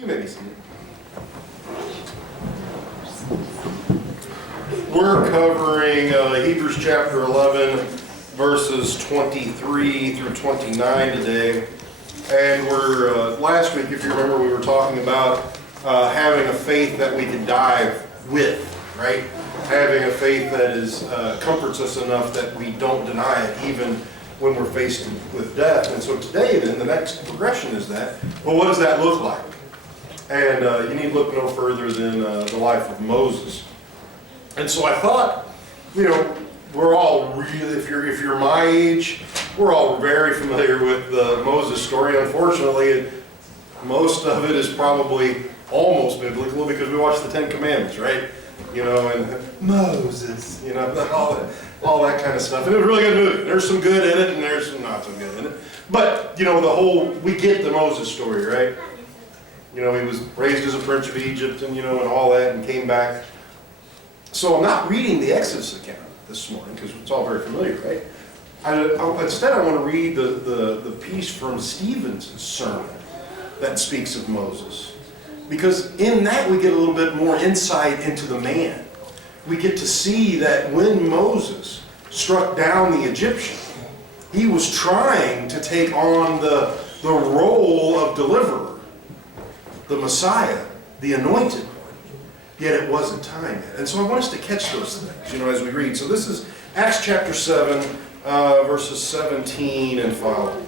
You may be seated. We're covering Hebrews chapter 11, verses 23 through 29 today. And we're, last week, if you remember, we were talking about having a faith that we can die with, right? Having a faith that is comforts us enough that we don't deny it, even when we're faced with death. And so today, then, the next progression is that, well, what does that look like? And you need to look no further than the life of Moses. And so I thought, you know, we're all really, if you're my age, we're all very familiar with the Moses story. Unfortunately, most of it is probably almost biblical because we watch the Ten Commandments, right? You know, and Moses, you know, all that kind of stuff. And it was a really good movie. There's some good in it and there's some not so good in it. But, you know, we get the Moses story, right? You know, he was raised as a prince of Egypt and, you know, and all that and came back. So I'm not reading the Exodus account this morning because it's all very familiar, right? Instead, I want to read the piece from Stephen's sermon that speaks of Moses. Because in that we get a little bit more insight into the man. We get to see that when Moses struck down the Egyptian, he was trying to take on the role of deliverer, the Messiah, the anointed one. Yet it wasn't time yet. And so I want us to catch those things, you know, as we read. So this is Acts chapter 7, verses 17 and following.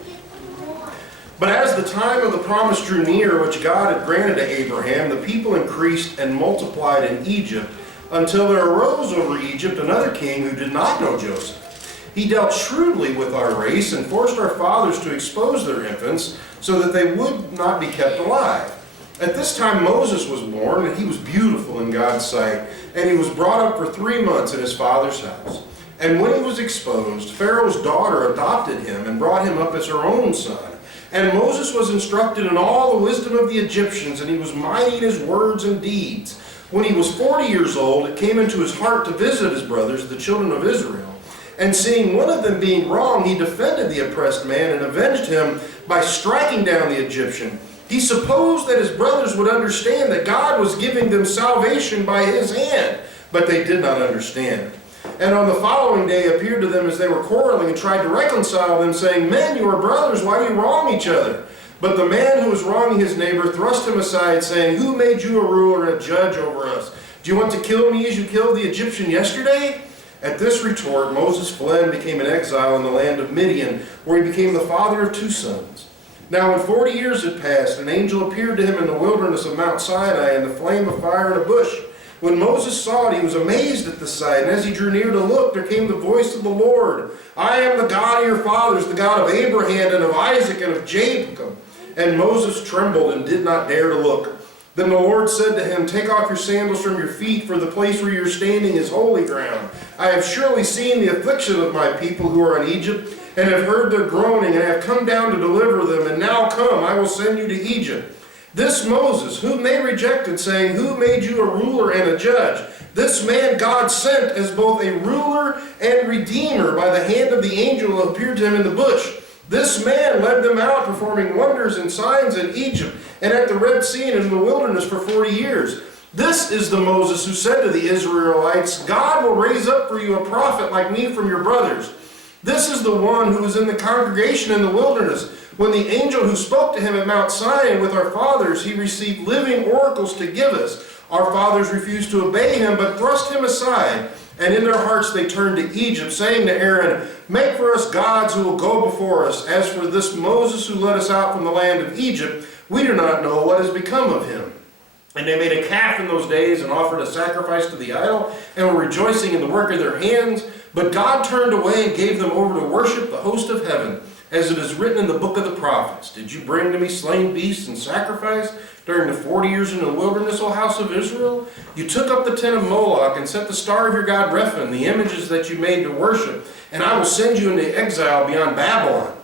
But as the time of the promise drew near, which God had granted to Abraham, the people increased and multiplied in Egypt, until there arose over Egypt another king who did not know Joseph. He dealt shrewdly with our race and forced our fathers to expose their infants so that they would not be kept alive. At this time Moses was born, and he was beautiful in God's sight, and he was brought up for 3 months in his father's house. And when he was exposed, Pharaoh's daughter adopted him and brought him up as her own son. And Moses was instructed in all the wisdom of the Egyptians, and he was mighty in his words and deeds. When he was 40 years old, it came into his heart to visit his brothers, the children of Israel. And seeing one of them being wrong, he defended the oppressed man and avenged him by striking down the Egyptian. He supposed that his brothers would understand that God was giving them salvation by his hand, but they did not understand. And on the following day appeared to them as they were quarreling and tried to reconcile them, saying, Men, you are brothers, why do you wrong each other? But the man who was wronging his neighbor thrust him aside, saying, Who made you a ruler and a judge over us? Do you want to kill me as you killed the Egyptian yesterday? At this retort, Moses fled and became an exile in the land of Midian, where he became the father of 2 sons. Now when 40 years had passed, an angel appeared to him in the wilderness of Mount Sinai in the flame of fire in a bush. When Moses saw it, he was amazed at the sight, and as he drew near to look, there came the voice of the Lord. I am the God of your fathers, the God of Abraham and of Isaac and of Jacob. And Moses trembled and did not dare to look. Then the Lord said to him, Take off your sandals from your feet, for the place where you are standing is holy ground. I have surely seen the affliction of my people who are in Egypt, and have heard their groaning, and have come down to deliver them. And now come, I will send you to Egypt. This Moses, whom they rejected, saying, Who made you a ruler and a judge? This man God sent as both a ruler and redeemer by the hand of the angel who appeared to him in the bush. This man led them out, performing wonders and signs in Egypt, and at the Red Sea and in the wilderness for 40 years. This is the Moses who said to the Israelites, God will raise up for you a prophet like me from your brothers. This is the one who was in the congregation in the wilderness. When the angel who spoke to him at Mount Sinai with our fathers, he received living oracles to give us. Our fathers refused to obey him, but thrust him aside. And in their hearts they turned to Egypt, saying to Aaron, Make for us gods who will go before us. As for this Moses who led us out from the land of Egypt, we do not know what has become of him. And they made a calf in those days and offered a sacrifice to the idol, and were rejoicing in the work of their hands. But God turned away and gave them over to worship the host of heaven, as it is written in the book of the prophets. Did you bring to me slain beasts and sacrifice during the 40 years in the wilderness, O house of Israel? You took up the tent of Moloch and set the star of your god Rephan, the images that you made to worship, and I will send you into exile beyond Babylon.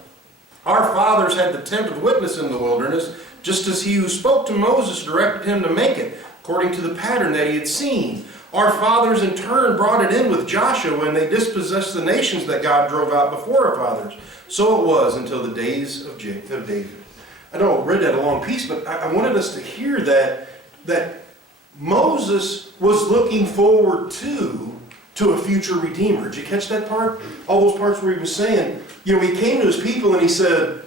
Our fathers had the tent of witness in the wilderness, just as he who spoke to Moses directed him to make it, according to the pattern that he had seen. Our fathers in turn brought it in with Joshua when they dispossessed the nations that God drove out before our fathers. So it was until the days of David. I know I read that a long piece, but I wanted us to hear that Moses was looking forward to a future redeemer. Did you catch that part? All those parts where he was saying, he came to his people and he said,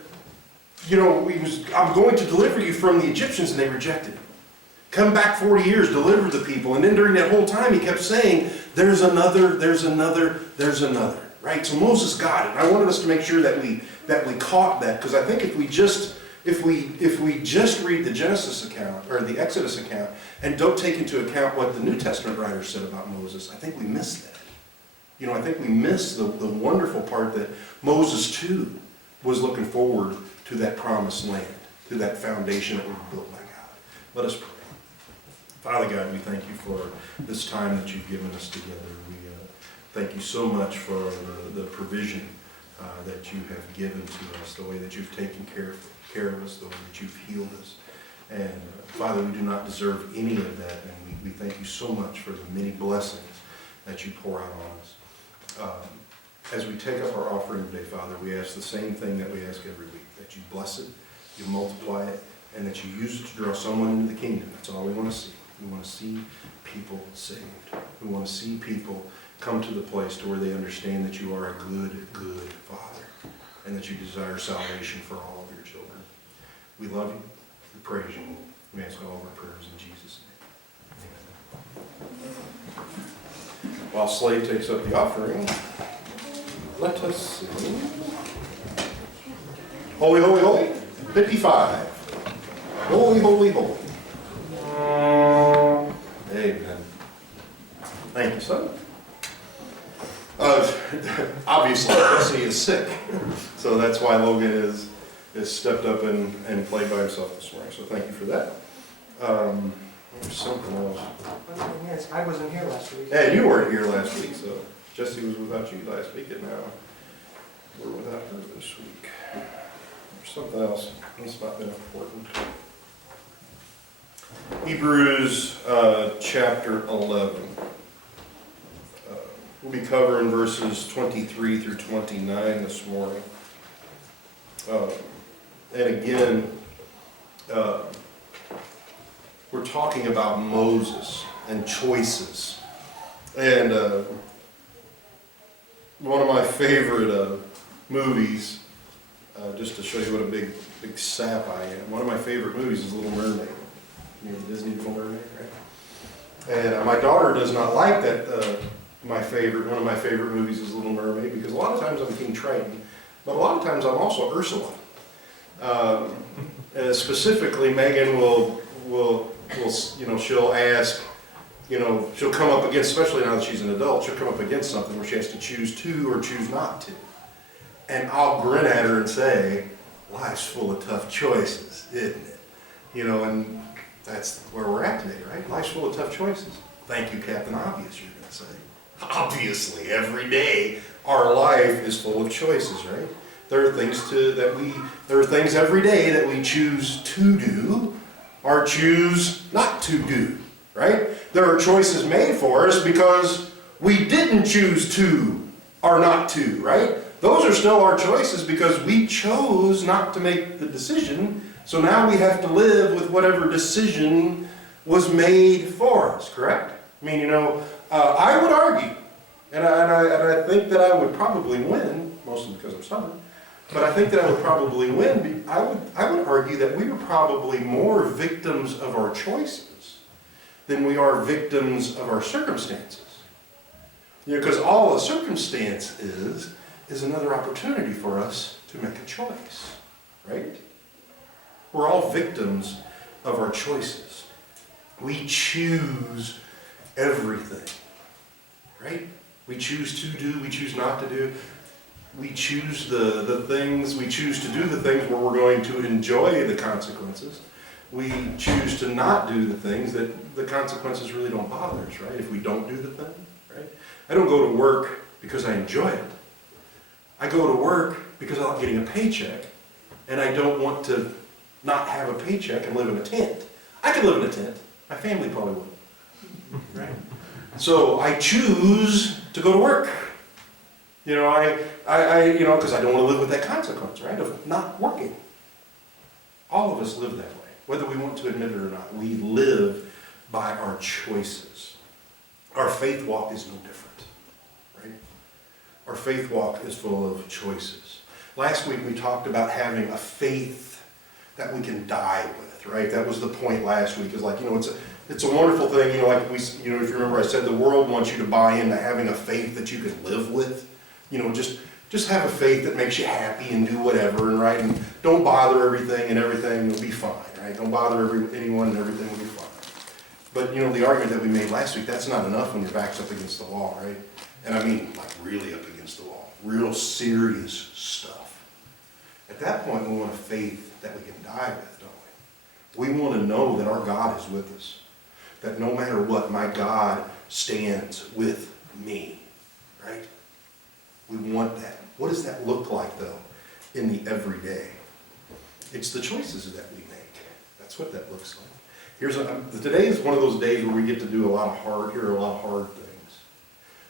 I'm going to deliver you from the Egyptians, and they rejected him. Come back 40 years, deliver the people. And then during that whole time, he kept saying, there's another, right? So Moses got it. I wanted us to make sure that we caught that, because I think if we just read the Genesis account, or the Exodus account, and don't take into account what the New Testament writers said about Moses, I think we miss that. I think we miss the wonderful part that Moses, too, was looking forward to that promised land, to that foundation that was built by God. Let us pray. Father God, we thank you for this time that you've given us together. We thank you so much for the provision that you have given to us, the way that you've taken care of us, the way that you've healed us. And Father, we do not deserve any of that, and we thank you so much for the many blessings that you pour out on us. As we take up our offering today, Father, we ask the same thing that we ask every week, that you bless it, you multiply it, and that you use it to draw someone into the kingdom. That's all we want to see. We want to see people saved. We want to see people come to the place to where they understand that you are a good, good Father, and that you desire salvation for all of your children. We love you. We praise you. We ask all of our prayers in Jesus' name. Amen. While Slade takes up the offering, let us sing Holy, Holy, Holy, 55. Holy, Holy, Holy. Amen. Thank you, son. Obviously, Jesse is sick, so that's why Logan is stepped up and played by himself this morning. So thank you for that. There's something else. Yes, I wasn't here last week. Yeah, you weren't here last week, so Jesse was without you last week, and now we're without her this week. There's something else. It's not that important. Hebrews chapter 11. We'll be covering verses 23 through 29 this morning. And again, we're talking about Moses and choices. And one of my favorite movies, just to show you what a big sap I am, one of my favorite movies is Little Mermaid. You know, Disney Little Mermaid, right? And my daughter does not like that. One of my favorite movies is Little Mermaid, because a lot of times I'm King Triton, but a lot of times I'm also Ursula. Specifically, Megan will she'll ask, she'll come up against, especially now that she's an adult, she'll come up against something where she has to choose to or choose not to. And I'll grin at her and say, life's full of tough choices, isn't it? And that's where we're at today, right? Life's full of tough choices. Thank you, Captain Obvious, you're going to say. Obviously, every day our life is full of choices, right? There are things every day that we choose to do or choose not to do, right? There are choices made for us because we didn't choose to or not to, right? Those are still our choices because we chose not to make the decision, so now we have to live with whatever decision was made for us, correct? I mean, I would argue, and I think that I would probably win, mostly because I'm stubborn, but I think that I would probably win. I would argue that we are probably more victims of our choices than we are victims of our circumstances. Because all a circumstance is another opportunity for us to make a choice, right? We're all victims of our choices. We choose everything, right? We choose to do, we choose not to do. We choose the things, we choose to do the things where we're going to enjoy the consequences. We choose to not do the things that the consequences really don't bother us, right? If we don't do the thing, right? I don't go to work because I enjoy it. I go to work because I'm getting a paycheck, and I don't want to not have a paycheck and live in a tent. I could live in a tent. My family probably would, right? So I choose to go to work. Because I don't want to live with that consequence, right, of not working. All of us live that way, whether we want to admit it or not. We live by our choices. Our faith walk is no different, right? Our faith walk is full of choices. Last week we talked about having a faith that we can die with, right? That was the point last week. Is like, it's a wonderful thing. Like if you remember, I said the world wants you to buy into having a faith that you can live with. Just have a faith that makes you happy and do whatever, and right, and don't bother everything, and everything will be fine, right? Don't bother anyone, and everything will be fine. But the argument that we made last week, that's not enough when your back's up against the wall, right? And I mean, like really up against the wall, real serious stuff. At that point, we want a faith that we can die with, don't we? We want to know that our God is with us, that no matter what, my God stands with me, right? We want that. What does that look like, though, in the everyday? It's the choices that we make. That's what that looks like. Today is one of those days where we get to do a lot of hard things.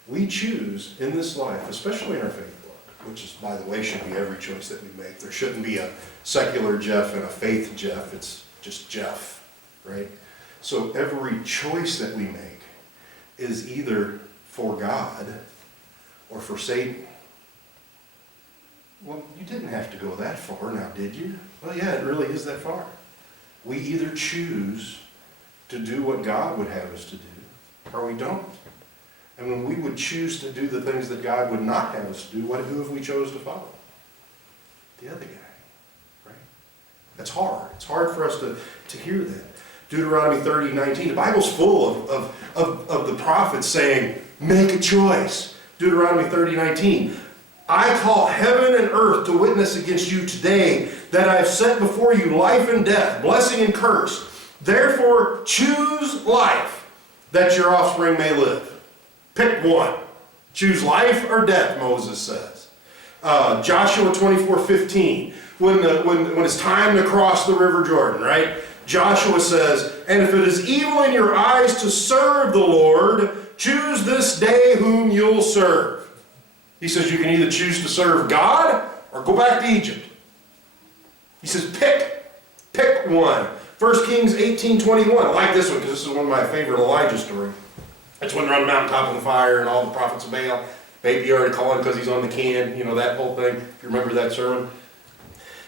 We choose in this life, especially in our faith walk, which is, by the way, should be every choice that we make. There shouldn't be a secular Jeff and a faith Jeff. It's just Jeff, right? So every choice that we make is either for God or for Satan. Well, you didn't have to go that far now, did you? Well, yeah, it really is that far. We either choose to do what God would have us to do, or we don't. And when we would choose to do the things that God would not have us to do, who have we chose to follow? The other guy, right? That's hard. It's hard for us to hear that. Deuteronomy 30:19, the Bible's full of the prophets saying, make a choice. Deuteronomy 30:19, I call heaven and earth to witness against you today that I have set before you life and death, blessing and curse. Therefore choose life, that your offspring may live. Pick one. Choose life or death, Moses says. Joshua 24:15, when it's time to cross the River Jordan, right? Joshua says, and if it is evil in your eyes to serve the Lord, choose this day whom you'll serve. He says you can either choose to serve God or go back to Egypt. He says pick one. 1 Kings 18:21. I like this one because this is one of my favorite Elijah stories. That's when they're on the mountaintop on the fire and all the prophets of Baal. Baby already calling because he's on the can, that whole thing. If you remember that sermon.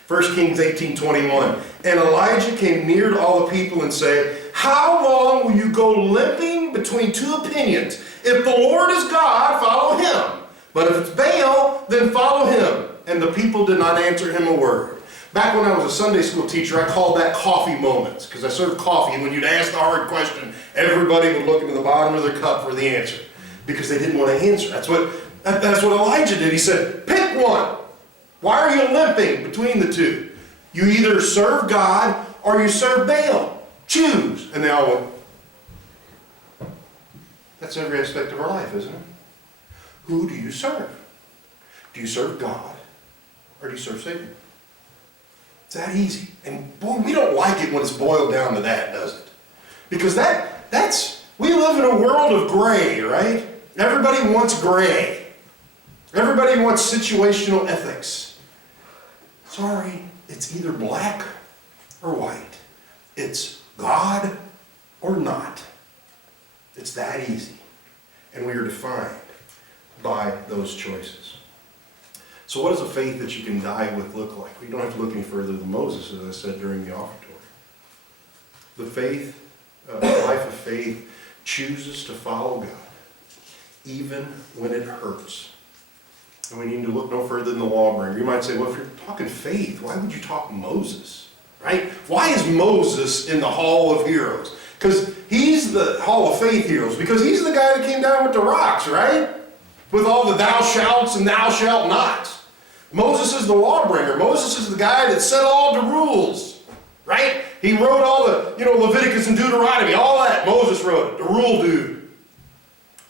1 Kings 18:21. And Elijah came near to all the people and said, how long will you go limping between two opinions? If the Lord is God, follow him. But if it's Baal, then follow him. And the people did not answer him a word. Back when I was a Sunday school teacher, I called that coffee moments, because I served coffee, and when you'd ask the hard question, everybody would look into the bottom of their cup for the answer, because they didn't want to answer. That's what Elijah did. He said, pick one. Why are you limping between the two? You either serve God or you serve Baal. Choose. And they all went. That's every aspect of our life, isn't it? Who do you serve? Do you serve God or do you serve Satan? It's that easy. And boy, we don't like it when it's boiled down to that, does it? Because we live in a world of gray, right? Everybody wants gray. Everybody wants situational ethics. Sorry, it's either black or white. It's God or not. It's that easy. And we are defined by those choices. So what does a faith that you can die with look like? We don't have to look any further than Moses, as I said during the offertory. The life of faith chooses to follow God, even when it hurts. And we need to look no further than the lawbringer. You might say, well, if you're talking faith, why would you talk Moses? Right? Why is Moses in the Hall of Heroes? Because he's the Hall of Faith heroes. Because he's the guy that came down with the rocks, right? With all the thou shalt and thou shalt nots. Moses is the lawbringer. Moses is the guy that set all the rules, right? He wrote all the, Leviticus and Deuteronomy, all that. Moses wrote it, the rule dude.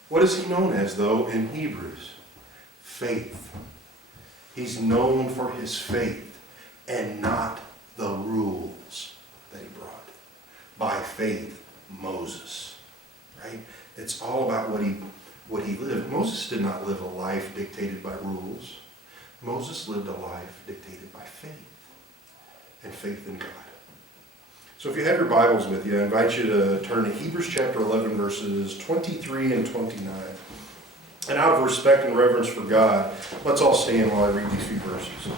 What is he known as, though, in Hebrews? Faith. He's known for his faith and not the rules that he brought. By faith, Moses, right? It's all about what he lived. Moses did not live a life dictated by rules. Moses lived a life dictated by faith, and faith in God. So if you have your Bibles with you, I invite you to turn to Hebrews chapter 11, verses 23 and 29. And out of respect and reverence for God, let's all stand while I read these few verses.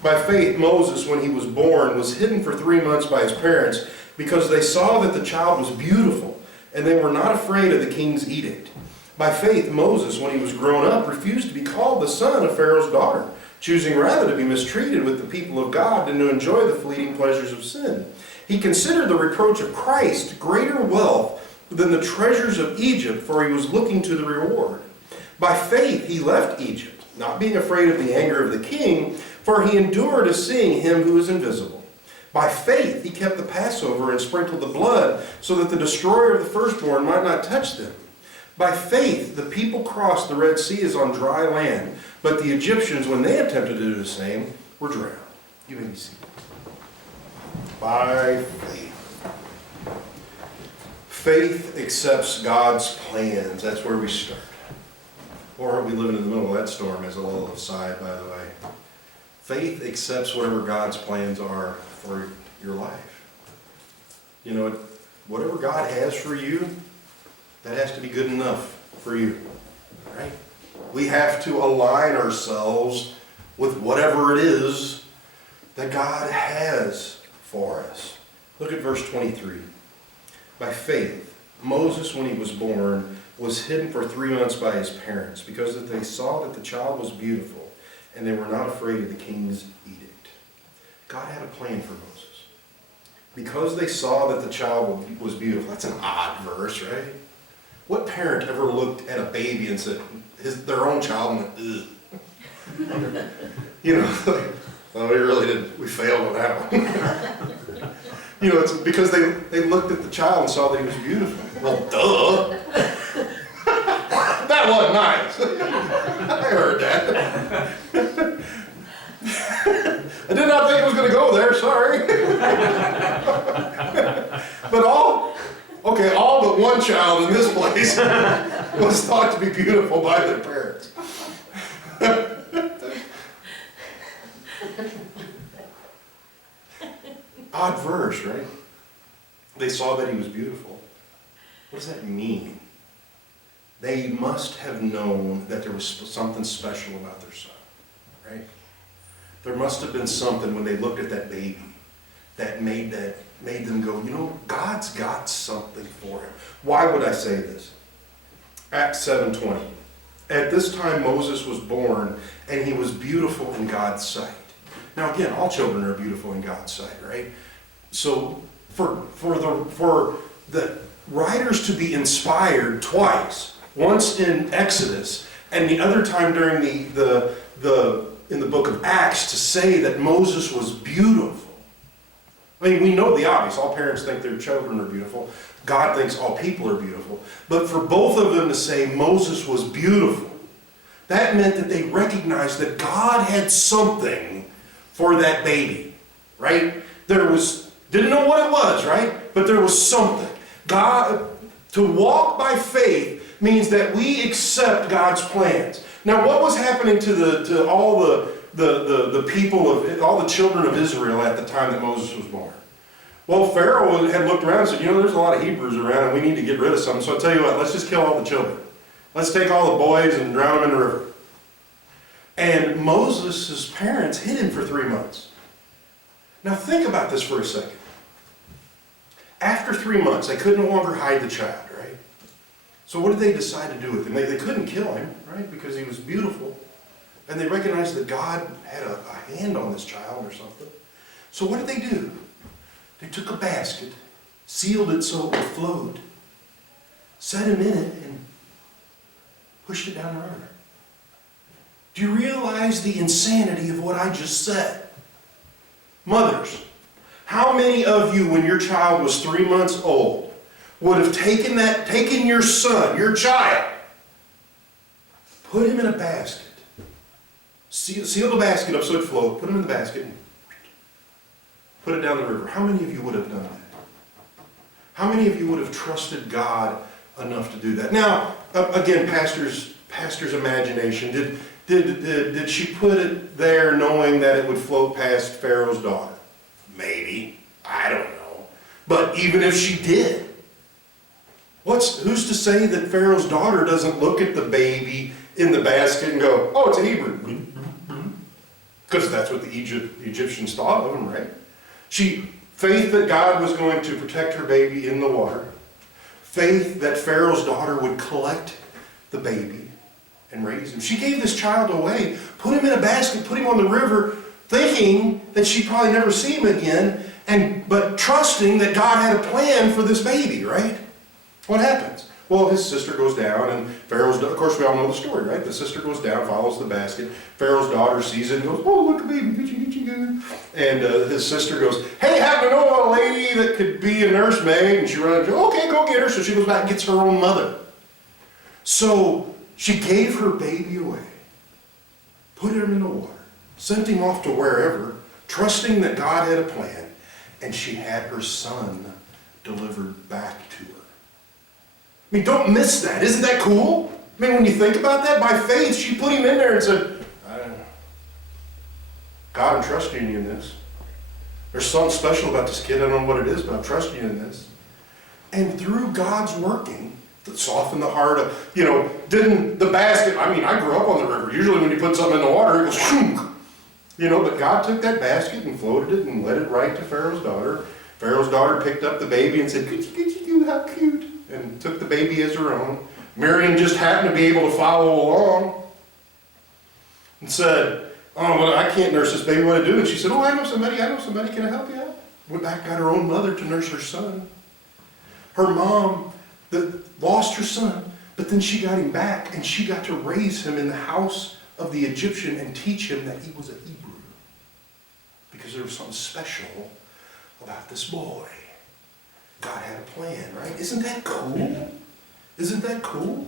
By faith, Moses, when he was born, was hidden for 3 months by his parents because they saw that the child was beautiful, and they were not afraid of the king's edict. By faith, Moses, when he was grown up, refused to be called the son of Pharaoh's daughter, choosing rather to be mistreated with the people of God than to enjoy the fleeting pleasures of sin. He considered the reproach of Christ greater wealth than the treasures of Egypt, for he was looking to the reward. By faith he left Egypt, not being afraid of the anger of the king, for he endured as seeing him who is invisible. By faith he kept the Passover and sprinkled the blood, so that the destroyer of the firstborn might not touch them. By faith the people crossed the Red Sea as on dry land, but the Egyptians, when they attempted to do the same, were drowned. You may be seated. By faith. Faith accepts God's plans. That's where we start. Or are we living in the middle of that storm, as a little aside, by the way? Faith accepts whatever God's plans are for your life. You know, whatever God has for you, that has to be good enough for you, right? We have to align ourselves with whatever it is that God has for us. Look at verse 23. By faith, Moses, when he was born, was hidden for 3 months by his parents, because that they saw that the child was beautiful, and they were not afraid of the king's edict. God had a plan for Moses. Because they saw that the child was beautiful. That's an odd verse, right? What parent ever looked at a baby and said, their own child, and went, ugh? You know, like, well, we really did, we failed on that one. You know, it's because they looked at the child and saw that he was beautiful. Well, duh. That wasn't nice. I heard that. I did not think it was going to go there, sorry. But all but one child in this place was thought to be beautiful by their parents. Odd verse, right? They saw that he was beautiful. What does that mean? They must have known that there was something special about their son, right? There must have been something when they looked at that baby that made them go, you know, God's got something for him. Why would I say this? Acts 7:20. At this time Moses was born, and he was beautiful in God's sight. Now again, all children are beautiful in God's sight, right? So for the writers to be inspired twice, once in Exodus and the other time during in the book of Acts, to say that Moses was beautiful. I mean, we know the obvious. All parents think their children are beautiful. God thinks all people are beautiful. But for both of them to say Moses was beautiful, that meant that they recognized that God had something for that baby, right? Didn't know what it was, right? But there was something. God, to walk by faith means that we accept God's plans. Now, what was happening to all the people of all the children of Israel at the time that Moses was born? Well, Pharaoh had looked around and said, you know, there's a lot of Hebrews around and we need to get rid of some. So I'll tell you what, let's just kill all the children. Let's take all the boys and drown them in the river. And Moses' parents hid him for 3 months. Now think about this for a second. After 3 months, they could no longer hide the child, right? So what did they decide to do with him? They couldn't kill him, right? Because he was beautiful. And they recognized that God had a hand on this child or something. So what did they do? They took a basket, sealed it so it would float, set him in it, and pushed it down the river. Do you realize the insanity of what I just said? Mothers, how many of you, when your child was 3 months old, would have taken your son, your child, put him in a basket, seal the basket up so it float, put him in the basket, and put it down the river? How many of you would have done that? How many of you would have trusted God enough to do that? Now, again, pastor's imagination. Did she put it there knowing that it would float past Pharaoh's daughter? Maybe. I don't know. But even if she did, who's to say that Pharaoh's daughter doesn't look at the baby in the basket and go, oh, it's a Hebrew? Because that's what the Egyptians thought of him, right? Faith that God was going to protect her baby in the water. Faith that Pharaoh's daughter would collect the baby and raise him. She gave this child away, put him in a basket, put him on the river, thinking that she'd probably never see him again, but trusting that God had a plan for this baby, right? What happens? Well, his sister goes down, and of course we all know the story, right? The sister goes down, follows the basket. Pharaoh's daughter sees it and goes, oh, look, baby, get you good. And his sister goes, hey, happen to know a lady that could be a nursemaid? And she runs, okay, go get her. So she goes back and gets her own mother. So she gave her baby away, put him in the water, sent him off to wherever, trusting that God had a plan, and she had her son delivered back to her. I mean, don't miss that. Isn't that cool? I mean, when you think about that, by faith, she put him in there and said, I don't know. God, I'm trusting you in this. There's something special about this kid. I don't know what it is, but I'm trusting you in this. And through God's working, that softened the heart of, didn't the basket, I grew up on the river. Usually when you put something in the water, it goes, shunk. But God took that basket and floated it and led it right to Pharaoh's daughter. Pharaoh's daughter picked up the baby and said, "Could how cute," and took the baby as her own. Miriam just happened to be able to follow along and said, oh, well, I can't nurse this baby, what do I do? And she said, oh, I know somebody, can I help you out? Went back, got her own mother to nurse her son. Her mom lost her son, but then she got him back, and she got to raise him in the house of the Egyptian and teach him that he was a Hebrew. Because there was something special about this boy. God had a plan, right? Isn't that cool? Isn't that cool?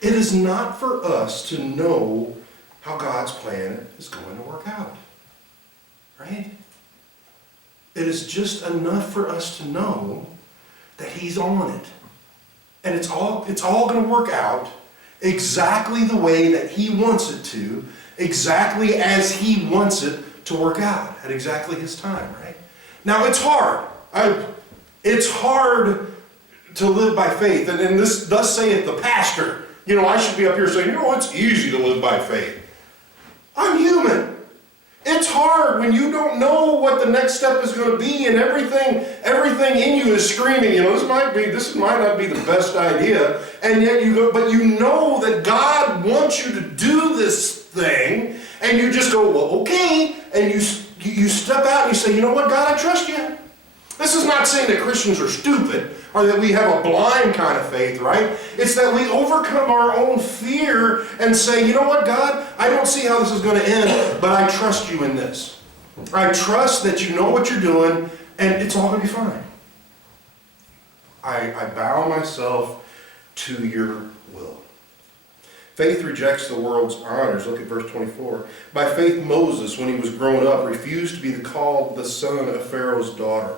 It is not for us to know how God's plan is going to work out, right? It is just enough for us to know that He's on it. And it's all going to work out exactly the way that He wants it to, exactly as He wants it to work out, at exactly His time, right? Now, it's hard. It's hard to live by faith. And this thus saith the pastor. I should be up here saying, it's easy to live by faith. I'm human. It's hard when you don't know what the next step is going to be, and everything in you is screaming, this might not be the best idea, and yet but you know that God wants you to do this thing, and you just go, well, okay, and you step out and you say, you know what, God, I trust you. This is not saying that Christians are stupid or that we have a blind kind of faith, right? It's that we overcome our own fear and say, you know what, God, I don't see how this is going to end, but I trust you in this. I trust that you know what you're doing, and it's all going to be fine. I bow myself to your will. Faith rejects the world's honors. Look at verse 24. By faith, Moses, when he was grown up, refused to be called the son of Pharaoh's daughter.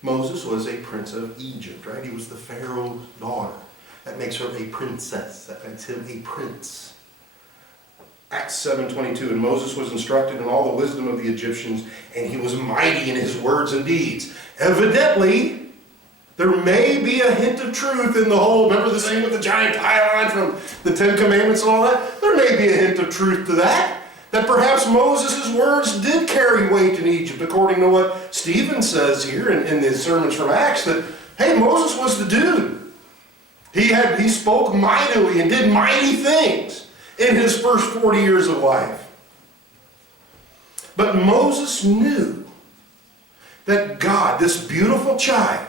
Moses was a prince of Egypt, right? He was the Pharaoh's daughter. That makes her a princess. That makes him a prince. Acts 7:22, and Moses was instructed in all the wisdom of the Egyptians, and he was mighty in his words and deeds. Evidently, there may be a hint of truth in the whole, remember the saying with the giant pylon from the Ten Commandments and all that? There may be a hint of truth to that. That perhaps Moses' words did carry weight in Egypt, according to what Stephen says here in the sermons from Acts, that, hey, Moses was the dude. He spoke mightily and did mighty things in his first 40 years of life. But Moses knew that God, this beautiful child,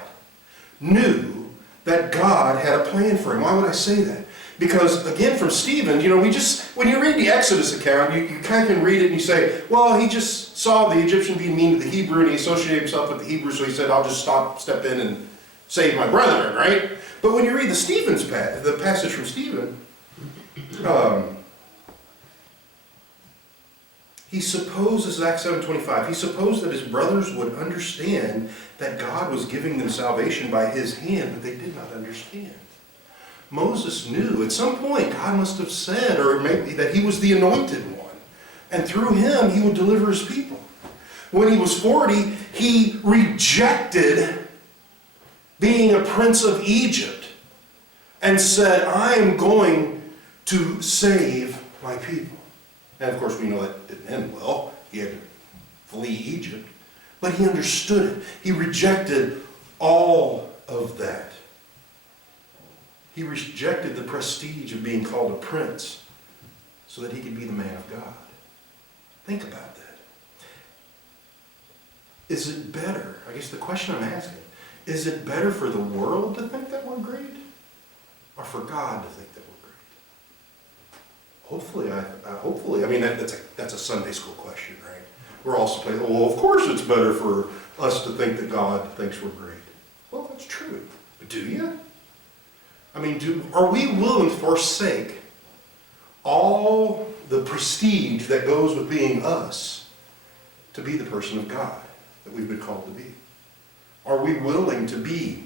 knew that God had a plan for him. Why would I say that? Because, again, from Stephen, when you read the Exodus account, you kind of can read it and you say, well, he just saw the Egyptian being mean to the Hebrew and he associated himself with the Hebrew, so he said, I'll just step in and save my brethren, right? But when you read the passage from Stephen, he supposes, Acts 7:25, he supposed that his brothers would understand that God was giving them salvation by his hand, but they did not understand. Moses knew at some point God must have said, or maybe that he was the anointed one, and through him he would deliver his people. When he was 40, He rejected being a prince of Egypt and said, I am going to save my people. And of course we know that didn't end well. He had to flee Egypt. But he understood it. He rejected all of that. He rejected the prestige of being called a prince so that he could be the man of God. Think about that. Is it better, I guess the question I'm asking, is it better for the world to think that we're great or for God to think that we're great? Hopefully, I mean, that's a Sunday school question, right? We're also playing, well, of course it's better for us to think that God thinks we're great. Well, that's true. But do you? I mean, are we willing to forsake all the prestige that goes with being us to be the person of God that we've been called to be? Are we willing to be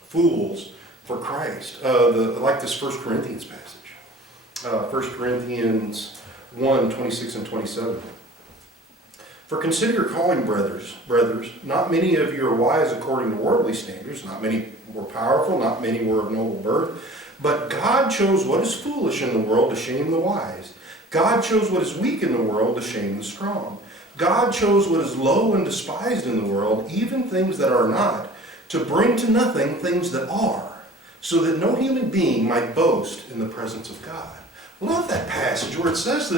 fools for Christ? I like this 1 Corinthians passage. 1 Corinthians 1, 26 and 27. For consider your calling, brothers. Not many of you are wise according to worldly standards. Not many were powerful. Not many were of noble birth. But God chose what is foolish in the world to shame the wise. God chose what is weak in the world to shame the strong. God chose what is low and despised in the world, even things that are not, to bring to nothing things that are, so that no human being might boast in the presence of God. Love that passage where it says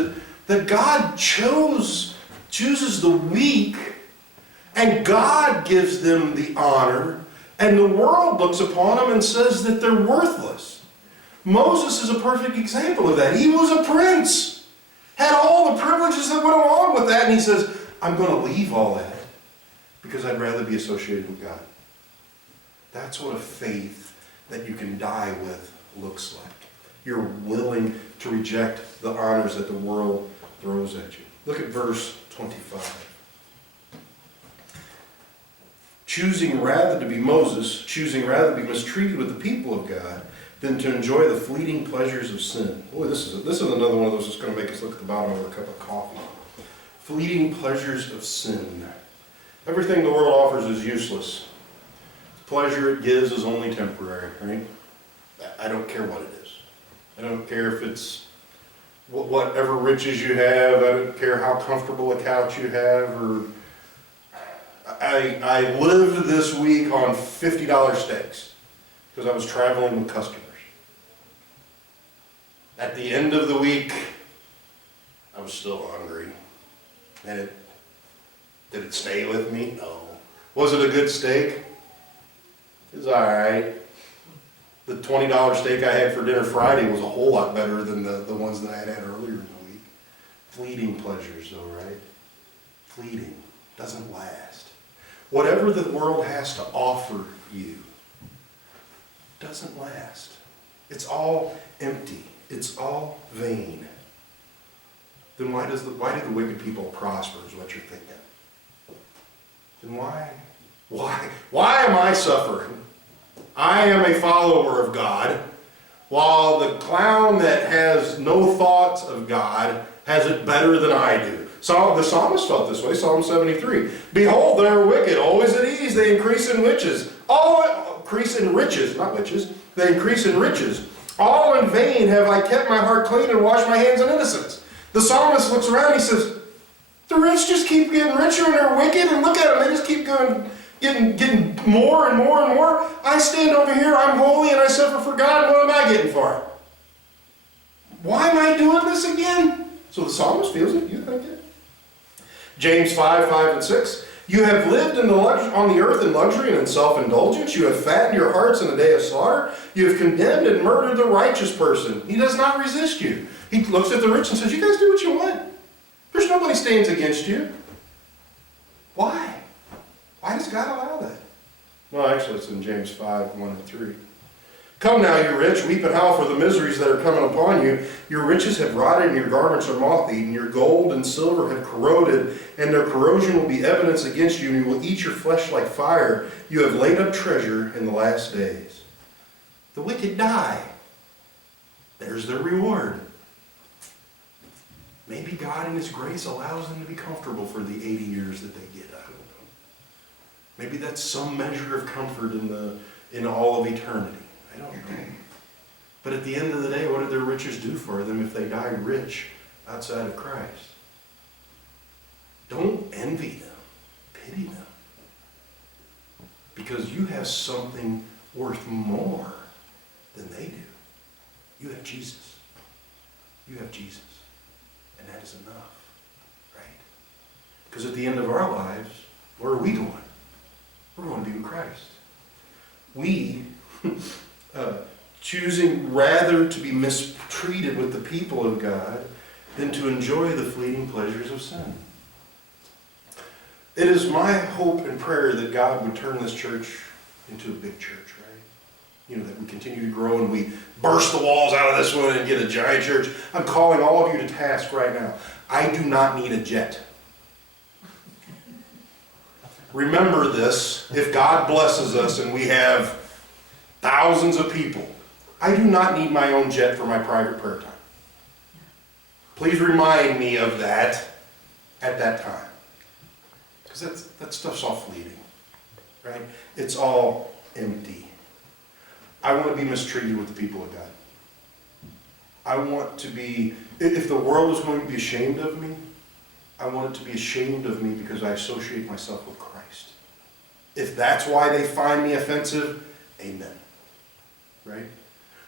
that God chooses the weak, and God gives them the honor, and the world looks upon them and says that they're worthless. Moses is a perfect example of that. He was a prince, had all the privileges that went along with that, and he says, I'm going to leave all that because I'd rather be associated with God. That's what a faith that you can die with looks like. You're willing to reject the honors that the world throws at you. Look at verse 25. Choosing rather to be mistreated with the people of God than to enjoy the fleeting pleasures of sin. Boy, this is another one of those that's going to make us look at the bottom of a cup of coffee. Fleeting pleasures of sin. Everything the world offers is useless. The pleasure it gives is only temporary, right? I don't care what it is. I don't care if it's whatever riches you have. I don't care how comfortable a couch you have. Or I lived this week on $50 steaks because I was traveling with customers. At the end of the week, I was still hungry. And did it stay with me? No. Was it a good steak? It was all right. The $20 steak I had for dinner Friday was a whole lot better than the ones that I had earlier in the week. Fleeting pleasures though, right? Fleeting. Doesn't last. Whatever the world has to offer you doesn't last. It's all empty. It's all vain. Then why do the wicked people prosper is what you're thinking? Then why am I suffering? I am a follower of God, while the clown that has no thoughts of God has it better than I do. So the psalmist felt this way, Psalm 73. Behold, they are wicked, always at ease, they increase in riches. They increase in riches. All in vain have I kept my heart clean and washed my hands in innocence. The psalmist looks around and he says, the rich just keep getting richer and they're wicked, and look at them, they just keep getting more and more and more. I stand over here, I'm holy, and I suffer for God, and what am I getting for it? Why am I doing this again? So the psalmist feels it, you think it. James 5, 5 and 6. You have lived on the earth in luxury and in self-indulgence. You have fattened your hearts in the day of slaughter. You have condemned and murdered the righteous person. He does not resist you. He looks at the rich and says, you guys do what you want. There's nobody stands against you. Why? Why does God allow that? Well, actually, it's in James 5, 1 and 3. Come now, you rich, weep and howl for the miseries that are coming upon you. Your riches have rotted, and your garments are moth-eaten. Your gold and silver have corroded, and their corrosion will be evidence against you, and you will eat your flesh like fire. You have laid up treasure in the last days. The wicked die. There's their reward. Maybe God in His grace allows them to be comfortable for the 80 years that they get. I don't know. Maybe that's some measure of comfort in all of eternity. I don't know. But at the end of the day, what did their riches do for them if they died rich outside of Christ? Don't envy them. Pity them. Because you have something worth more than they do. You have Jesus. You have Jesus. And that is enough. Right? Because at the end of our lives, where are we going? We're going to be with Christ. We, choosing rather to be mistreated with the people of God than to enjoy the fleeting pleasures of sin. It is my hope and prayer that God would turn this church into a big church, right? You know, that we continue to grow and we burst the walls out of this one and get a giant church. I'm calling all of you to task right now. I do not need a jet. Remember this, if God blesses us and we have thousands of people, I do not need my own jet for my private prayer time. Please remind me of that at that time. Because that stuff's all fleeting, right? It's all empty. I want to be mistreated with the people of God. I want to be, if the world is going to be ashamed of me, I want it to be ashamed of me because I associate myself with Christ. If that's why they find me offensive, amen. Right?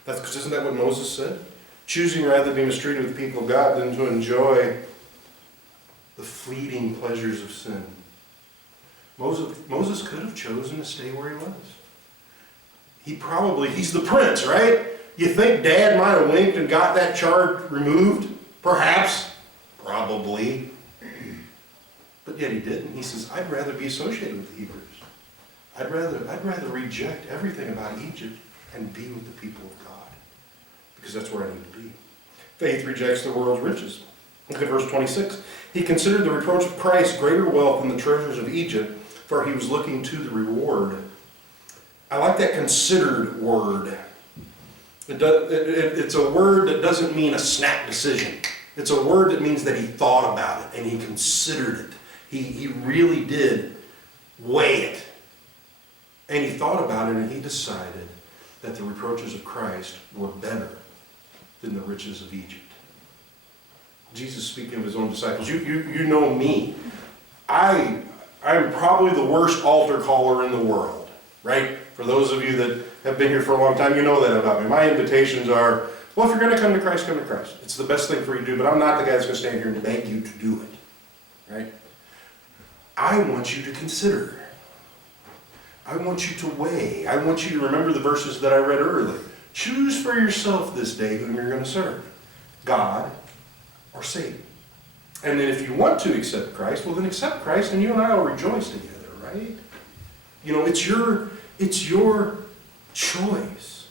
That's because isn't that what Moses said? Choosing rather to be mistreated with the people of God than to enjoy the fleeting pleasures of sin. Moses could have chosen to stay where he was. He's the prince, right? You think Dad might have winked and got that charge removed? Perhaps. Probably. But yet he didn't. He says, I'd rather be associated with the Hebrews. I'd rather reject everything about Egypt and be with the people of God. Because that's where I need to be. Faith rejects the world's riches. Look at verse 26. He considered the reproach of Christ greater wealth than the treasures of Egypt, for he was looking to the reward. I like that considered word. It's a word that doesn't mean a snap decision. It's a word that means that he thought about it and he considered it. He really did weigh it. And he thought about it and he decided that the reproaches of Christ were better than the riches of Egypt. Jesus speaking of his own disciples, you know me. I'm probably the worst altar caller in the world, right? For those of you that have been here for a long time, you know that about me. My invitations are, well, if you're going to come to Christ, come to Christ. It's the best thing for you to do, but I'm not the guy that's going to stand here and beg you to do it, right? I want you to consider. I want you to weigh. I want you to remember the verses that I read earlier. Choose for yourself this day whom you're going to serve, God or Satan. And then if you want to accept Christ, well then accept Christ and you and I will rejoice together, right? You know, it's your choice.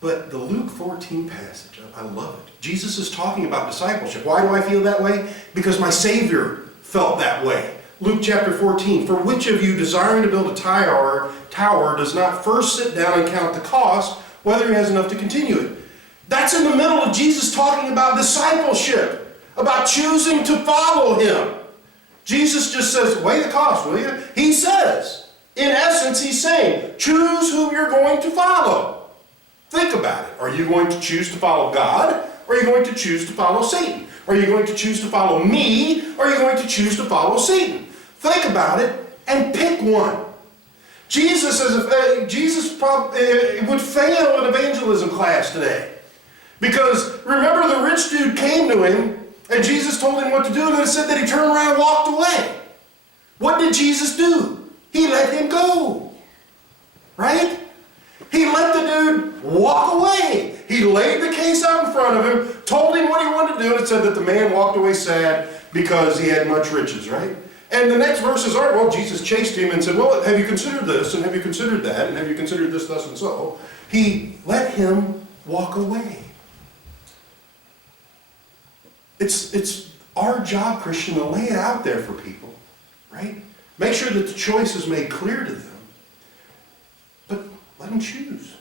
But the Luke 14 passage, I love it. Jesus is talking about discipleship. Why do I feel that way? Because my Savior felt that way. Luke chapter 14, for which of you desiring to build a tower does not first sit down and count the cost, whether he has enough to continue it? That's in the middle of Jesus talking about discipleship, about choosing to follow him. Jesus just says, weigh the cost, will you? He says, in essence, he's saying, choose whom you're going to follow. Think about it. Are you going to choose to follow God? Or are you going to choose to follow Satan? Are you going to choose to follow me? Or are you going to choose to follow Satan? Think about it and pick one. Jesus would fail an evangelism class today. Because remember, the rich dude came to him and Jesus told him what to do, and it said that he turned around and walked away. What did Jesus do? He let him go. Right? He let the dude walk away. He laid the case out in front of him, told him what he wanted to do, and it said that the man walked away sad because he had much riches, right? And the next verses are, well, Jesus chased him and said, well, have you considered this, and have you considered that, and have you considered this, thus, and so? He let him walk away. It's our job, Christian, to lay it out there for people, right? Make sure that the choice is made clear to them. But let them choose.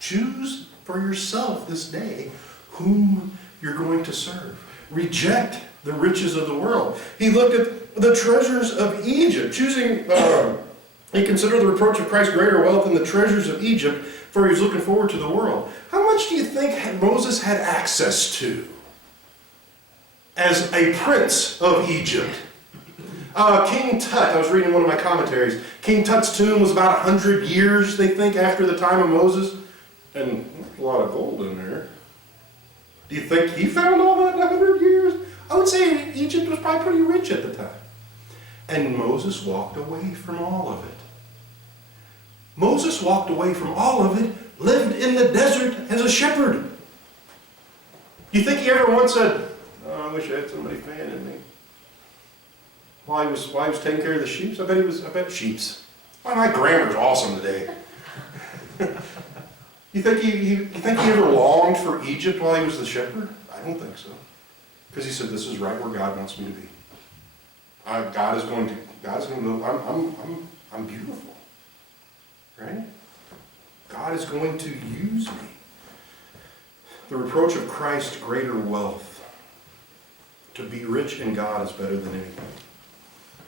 Choose for yourself this day whom you're going to serve. Reject the riches of the world. He looked at the treasures of Egypt, choosing, he considered the reproach of Christ greater wealth than the treasures of Egypt, for he was looking forward to the world. How much do you think Moses had access to as a prince of Egypt? King Tut, I was reading one of my commentaries, King Tut's tomb was about 100 years, they think, after the time of Moses, and a lot of gold in there. Do you think he found all that in 100 years? I would say Egypt was probably pretty rich at the time. And Moses walked away from all of it. Moses walked away from all of it, lived in the desert as a shepherd. You think he ever once said, "Oh, I wish I had somebody fanning me"? While he was taking care of the sheep? I bet sheeps. Well, my grammar's awesome today. You think he ever longed for Egypt while he was the shepherd? I don't think so. Because he said, "This is right where God wants me to be. God is going to I'm beautiful. Right? God is going to use me." The reproach of Christ, greater wealth. To be rich in God is better than anything.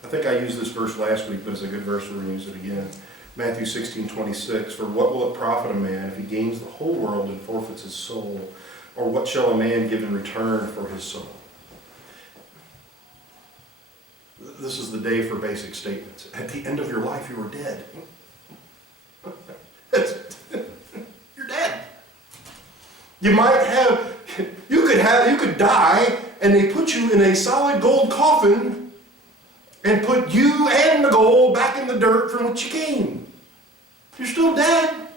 I think I used this verse last week, but it's a good verse, we're going to use it again. Matthew 16:26, "For what will it profit a man if he gains the whole world and forfeits his soul? Or what shall a man give in return for his soul?" This is the day for basic statements. At the end of your life, you are dead. You're dead. You could die, and they put you in a solid gold coffin and put you and the gold back in the dirt from which you came. You're still dead.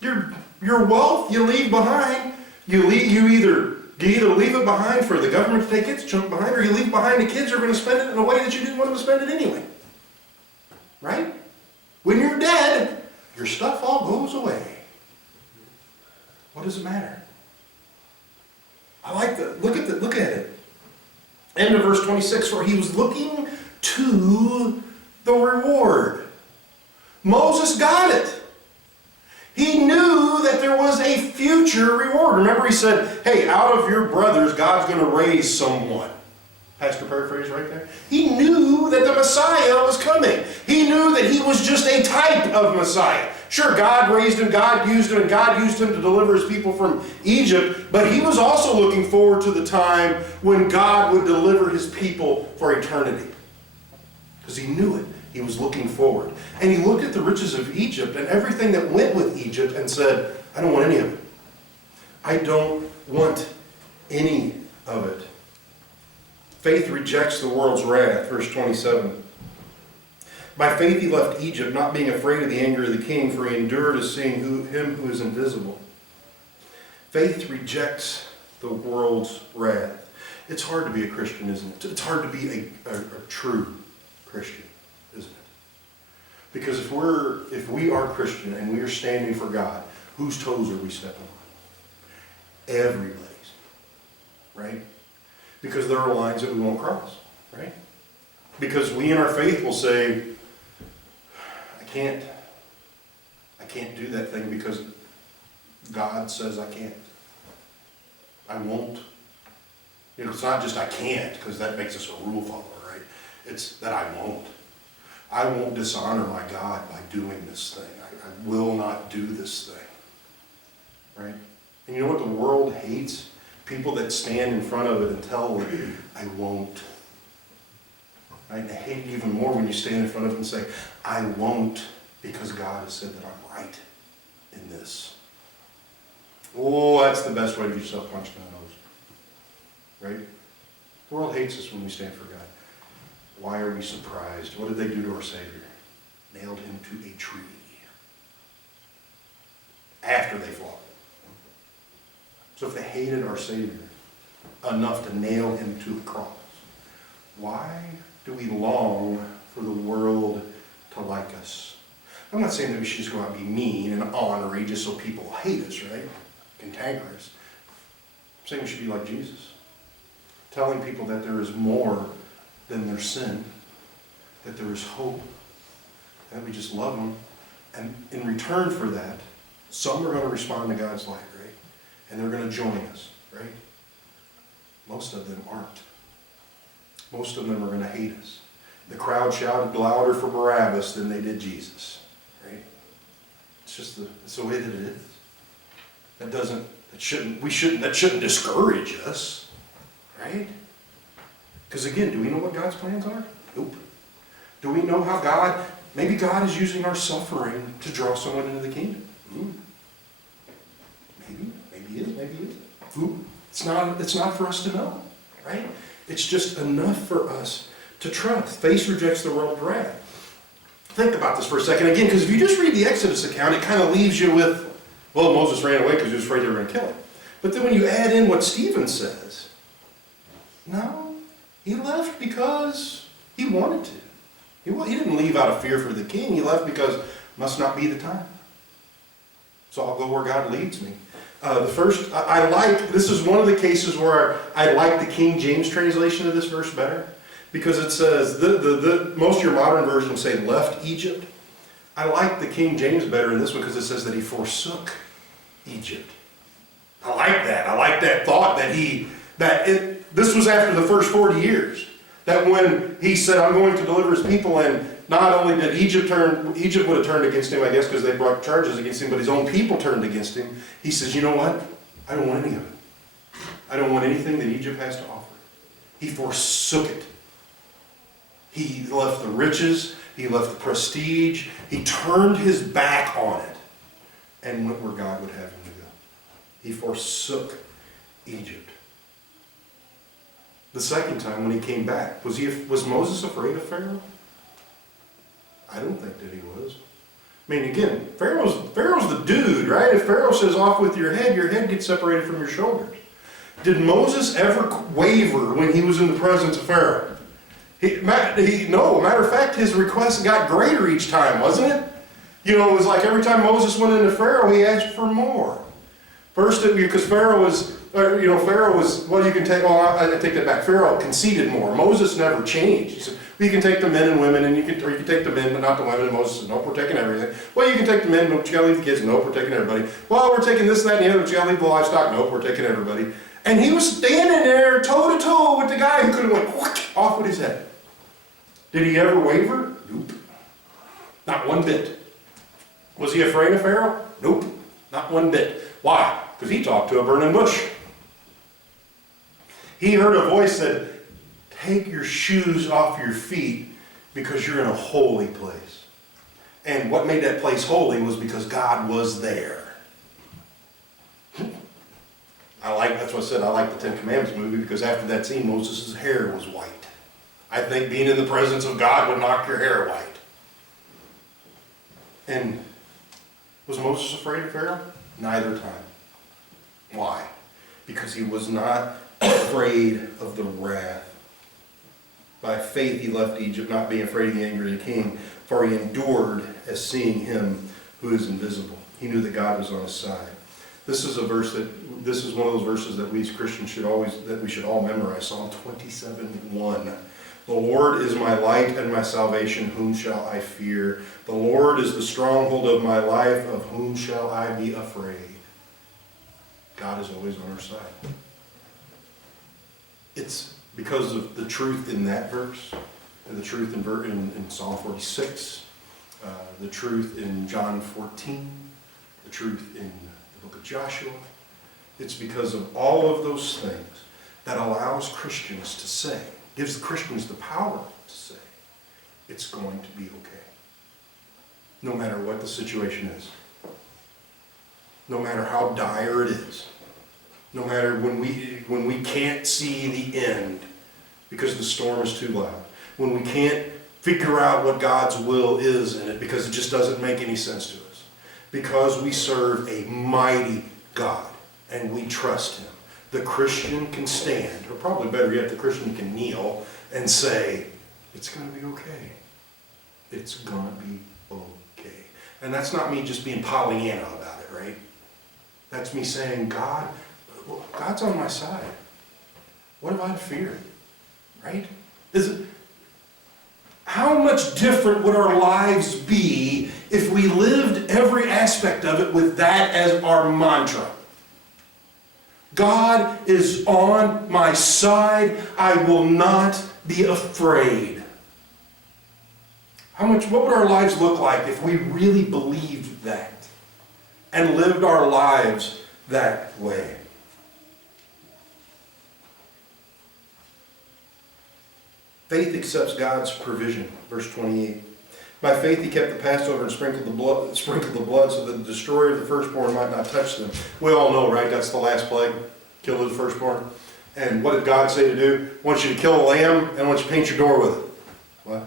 Your wealth you leave behind, you either leave it behind for the government to take its chunk behind, or you leave behind the kids who are going to spend it in a way that you didn't want them to spend it anyway. Right? When you're dead, your stuff all goes away. What does it matter? I like that. Look at it. End of verse 26, "For he was looking to the reward." Moses got it. He knew that there was a future reward. Remember he said, "Hey, out of your brothers, God's going to raise someone." Pastor paraphrase right there. He knew that the Messiah was coming. He knew that he was just a type of Messiah. Sure, God raised him, God used him, and God used him to deliver his people from Egypt, but he was also looking forward to the time when God would deliver his people for eternity. Because he knew it. He was looking forward. And he looked at the riches of Egypt and everything that went with Egypt and said, "I don't want any of it. I don't want any of it." Faith rejects the world's wrath. Verse 27. "By faith he left Egypt, not being afraid of the anger of the king, for he endured as seeing him who is invisible." Faith rejects the world's wrath. It's hard to be a Christian, isn't it? It's hard to be a true Christian, isn't it? Because if we are Christian and we are standing for God, whose toes are we stepping on? Everybody's. Right? Because there are lines that we won't cross. Right? Because we in our faith will say, I can't do that thing because God says I can't. I won't. It's not just I can't, because that makes us a rule follower, right? It's that I won't. I won't dishonor my God by doing this thing. I will not do this thing. Right? And you know what the world hates? People that stand in front of it and tell them, "I won't." Right? And they hate it even more when you stand in front of it and say, "I won't, because God has said that I'm right in this." Oh, that's the best way to get yourself punched in the nose. Right? The world hates us when we stand for God. Why are we surprised? What did they do to our Savior? Nailed him to a tree. After they flogged him. So if they hated our Savior enough to nail him to the cross, why do we long for the world to like us? I'm not saying that we should just go out and be mean and ornery just so people hate us, right? Cantankerous. I'm saying we should be like Jesus. Telling people that there is more than their sin. That there is hope. That we just love them. And in return for that, some are going to respond to God's light, right? And they're going to join us, right? Most of them aren't. most of them are going to hate us. The crowd shouted louder for Barabbas than they did Jesus. Right? It's the way that it is. That shouldn't discourage us. Right? Because again, do we know what God's plans are? Nope. Do we know how maybe God is using our suffering to draw someone into the kingdom? Maybe he is, maybe he isn't. It's not for us to know, right? It's just enough for us to trust. Faith rejects the world's wrath. Think about this for a second again, because if you just read the Exodus account, it kind of leaves you with, well, Moses ran away because he was afraid they were going to kill him. But then when you add in what Stephen says, no, he left because he wanted to. He didn't leave out of fear for the king. He left because must not be the time. So I'll go where God leads me. This is one of the cases where I like the King James translation of this verse better, because it says, most of your modern versions say left Egypt. I like the King James better in this one because it says that he forsook Egypt. I like that. I like that thought this was after the first 40 years. That when he said, I'm going to deliver his people, and not only did Egypt would have turned against him, I guess, because they brought charges against him, but his own people turned against him. He says, you know what? I don't want any of it. I don't want anything that Egypt has to offer. He forsook it. He left the riches. He left the prestige. He turned his back on it and went where God would have him to go. He forsook Egypt. The second time when he came back, was Moses afraid of Pharaoh? I don't think that he was. I mean, again, Pharaoh's the dude, right? If Pharaoh says off with your head gets separated from your shoulders. Did Moses ever waver when he was in the presence of Pharaoh? No. Matter of fact, his requests got greater each time, wasn't it? It was like every time Moses went into Pharaoh, he asked for more. First, because Pharaoh was, well, you can take, I take that back. Pharaoh conceded more. Moses never changed. He said, well, you can take the men and women, or you can take the men, but not the women. And Moses said, nope, we're taking everything. Well, you can take the men, but you gotta leave the kids. Nope, we're taking everybody. Well, we're taking this, that, and the other, but you gotta leave the livestock. Nope, we're taking everybody. And he was standing there toe to toe with the guy who could have went whoosh, off with his head. Did he ever waver? Nope. Not one bit. Was he afraid of Pharaoh? Nope. Not one bit. Why? Because he talked to a burning bush. He heard a voice that, take your shoes off your feet because you're in a holy place. And what made that place holy was because God was there. That's what I said, I like the Ten Commandments movie, because after that scene, Moses' hair was white. I think being in the presence of God would knock your hair white. And was Moses afraid of Pharaoh? Neither time. Why? Because he was not afraid of the wrath. By faith he left Egypt, not being afraid of the anger of the king, for he endured as seeing him who is invisible. He knew that God was on his side. This is one of those verses that we as Christians should all memorize. Psalm 27:1. The Lord is my light and my salvation, whom shall I fear? The Lord is the stronghold of my life, of whom shall I be afraid? God is always on our side. It's because of the truth in that verse, and the truth in Psalm 46, the truth in John 14, the truth in the book of Joshua. It's because of all of those things that allows Christians to say, gives Christians the power to say, it's going to be okay. No matter what the situation is. No matter how dire it is. No matter when we can't see the end because the storm is too loud. When we can't figure out what God's will is in it because it just doesn't make any sense to us. Because we serve a mighty God and we trust him. The Christian can stand, or probably better yet, the Christian can kneel and say, it's going to be okay. It's going to be okay. And that's not me just being Pollyanna about it, right? That's me saying, God's on my side. What have I to fear? Right? How much different would our lives be if we lived every aspect of it with that as our mantra? God is on my side. I will not be afraid. What would our lives look like if we really believed that and lived our lives that way? Faith accepts God's provision. Verse 28. By faith he kept the Passover and sprinkled the blood so that the destroyer of the firstborn might not touch them. We all know, right? That's the last plague. Kill the firstborn. And what did God say to do? I want you to kill a lamb and I want you to paint your door with it. What?